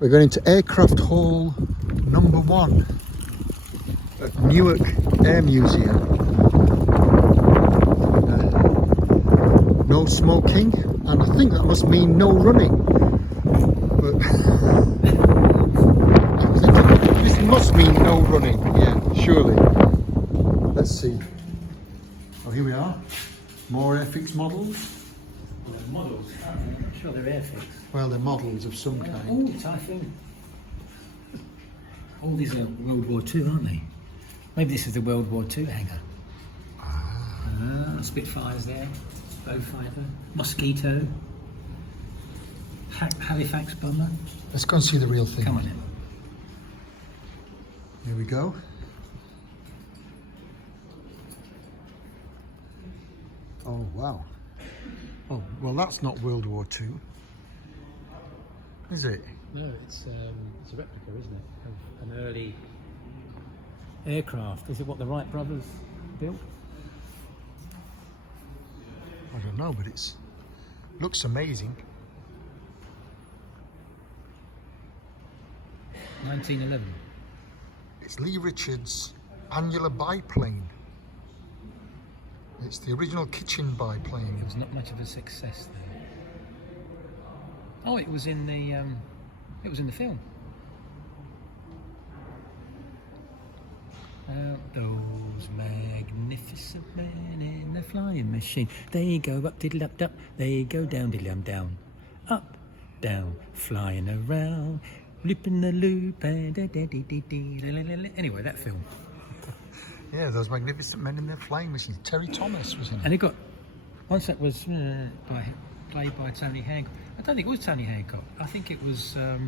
We're going into Aircraft Hall number 1 at Newark Air Museum. No smoking, and I think that must mean no running. But I'm thinking this must mean no running. Yeah, surely. Let's see. Oh, here we are. More Airfix models. Well, they're models. I'm not sure they're Airfix. Well, they're models of some kind. Oh, Typhoon. All these are World War II, aren't they? Maybe this is the World War II hangar. Spitfires there. Beaufighter. Mosquito. Halifax bomber. Let's go and see the real thing. Come on in. Here we go. Oh, wow. Oh, well, that's not World War II. Is it? No, it's a replica, isn't it, of an early aircraft. Is it what the Wright brothers built? I don't know, but it's looks amazing. 1911. It's Lee Richards' annular biplane. It's the original kitchen biplane. It was not much of a success though. Oh, it was in the film. Those magnificent men in the flying machine. They go up, diddle up, up. They go down, diddle down. Up, down, flying around, looping the loop. Anyway, that film. Yeah, those magnificent men in their flying machines. Terry Thomas was in it. And it got, once that was played by Tony Hancock. I don't think it was Tony Hancock. I think it was, it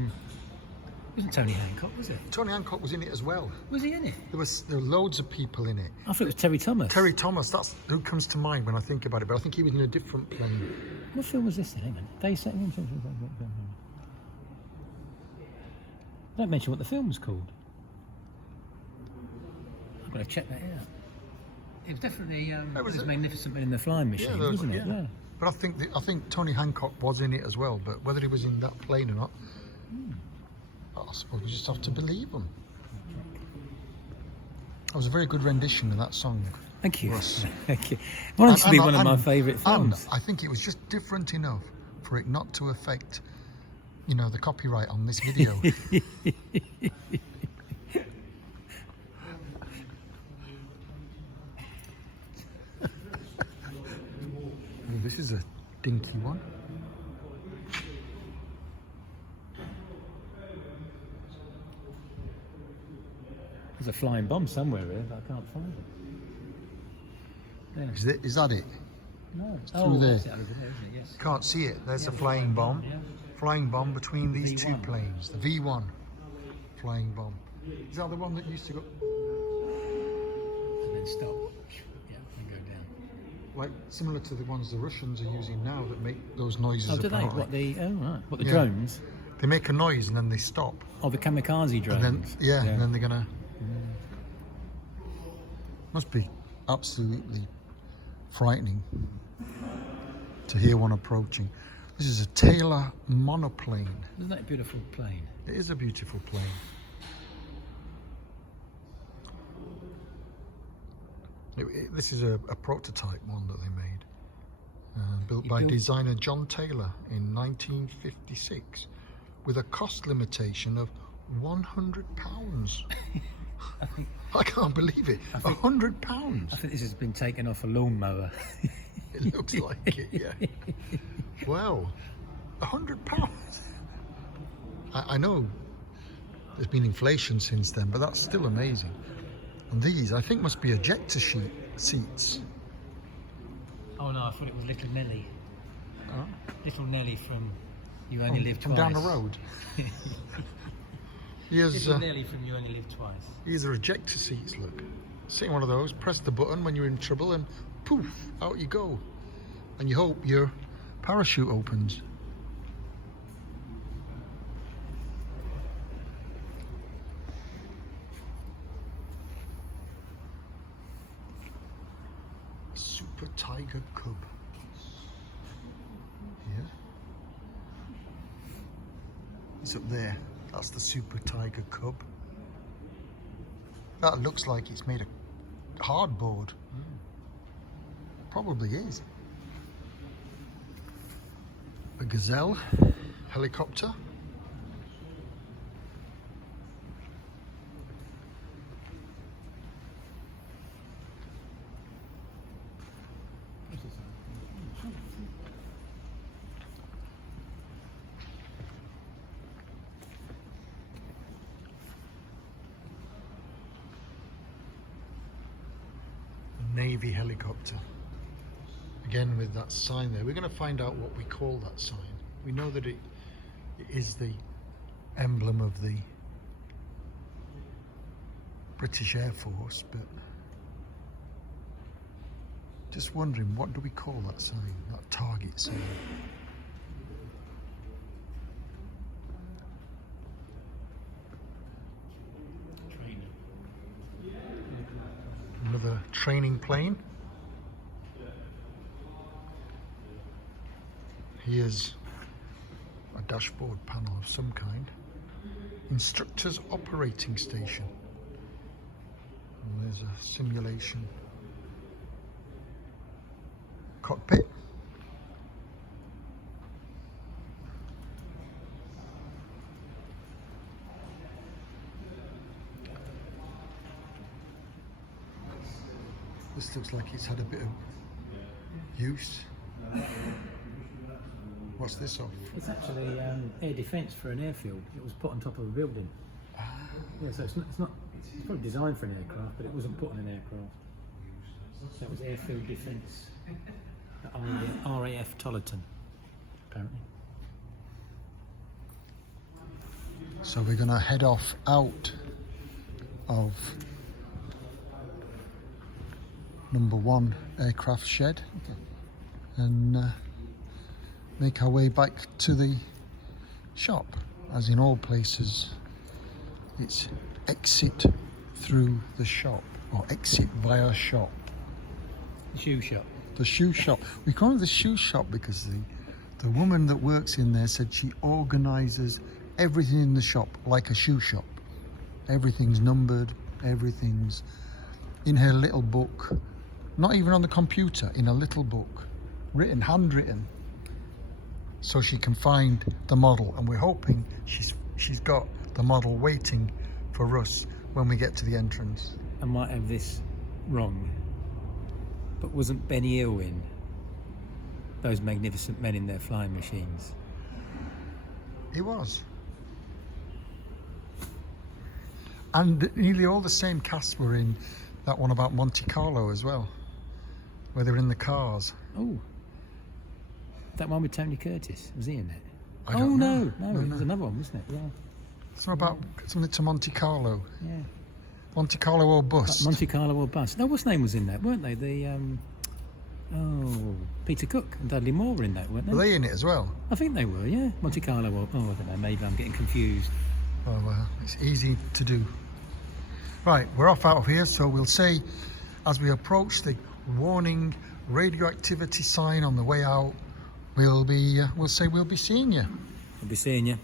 wasn't Tony Hancock, was it? Tony Hancock was in it as well. Was he in it? There were loads of people in it. I thought it was Terry Thomas. Terry Thomas, that's who comes to mind when I think about it, but I think he was in a different plane. What film was this then? Hang on. Don't mention what the film was called. I've got to check that out. It was definitely it was Magnificent Men in the Flying Machine, wasn't it? Yeah. But I think Tony Hancock was in it as well. But whether he was in that plane or not, I suppose we just have to believe him. That was a very good rendition of that song. Thank you. Russ. Thank you. Well, it to be one of my favourite films. And I think it was just different enough for it not to affect, the copyright on this video. This is a dinky one. There's a flying bomb somewhere here, but I can't find it. There. Is that it? No, it's through there. That's it over there, isn't it? Yes. Can't see it. There's a flying bomb. Yeah. Flying bomb between these V1. two planes. The V1 flying bomb. Is that the one that used to go? And then stop. Yeah, and go down. Like similar to the ones the Russians are using now that make those noises. Oh, do they? Apparently. What the drones? They make a noise and then they stop. Oh, the kamikaze drones. And then, and then they're gonna. Must be absolutely frightening to hear one approaching. This is a Taylor monoplane. Isn't that a beautiful plane? It is a beautiful plane. This is a prototype one that they made, built by designer John Taylor in 1956, with a cost limitation of £100. I can't believe it. £100. I think this has been taken off a lawnmower. It looks like it, yeah. Wow, £100. I know there's been inflation since then, but that's still amazing. And these, I think, must be ejector seats. Oh no, I thought it was Little Nelly. Oh. Little Nelly from You Only Live Twice. Down the road. Little Nelly from You Only Live Twice. These are ejector seats, look. Sit in one of those, press the button when you're in trouble and poof, out you go. And you hope your parachute opens. Super Tiger Cub. Here. It's up there. That's the Super Tiger Cub. That looks like it's made of hardboard. Probably is. A Gazelle helicopter. Navy helicopter. Again with that sign there. We're going to find out what we call that sign. We know that it is the emblem of the British Air Force, but just wondering, what do we call that sign, that target sign? Another training plane. Here's a dashboard panel of some kind. Instructor's operating station. And there's a simulation cockpit. This looks like it's had a bit of use. What's this of? It's actually air defence for an airfield. It was put on top of a building. Yeah, so it's probably designed for an aircraft, but it wasn't put on an aircraft. So it was airfield defence at RAF Tollerton, apparently. So we're going to head off out of number 1 aircraft shed and make our way back to the shop. As in all places, it's exit through the shop, or exit via shop. The shoe shop. The shoe shop. We call it the shoe shop because the woman that works in there said she organises everything in the shop like a shoe shop. Everything's numbered, everything's in her little book, not even on the computer, in a little book, written, handwritten, so she can find the model. And we're hoping she's got the model waiting for us when we get to the entrance. I might have this wrong, but wasn't Benny Hill in Those Magnificent Men in Their Flying Machines? He was. And nearly all the same cast were in that one about Monte Carlo as well, where they were in the cars. Oh, that one with Tony Curtis, was he in it? I don't know. No, there's another one, wasn't it? Yeah. It's about something to Monte Carlo. Yeah. Monte Carlo or bust. Monte Carlo or bust. No, what's name was in that, weren't they? The Peter Cook and Dudley Moore were in that, weren't they? Were they in it as well? I think they were, yeah. Monte Carlo or, I don't know, maybe I'm getting confused. Oh well, it's easy to do. Right, we're off out of here, so we'll say, as we approach the warning radioactivity sign on the way out, we'll say we'll be seeing you. I'll be seeing you.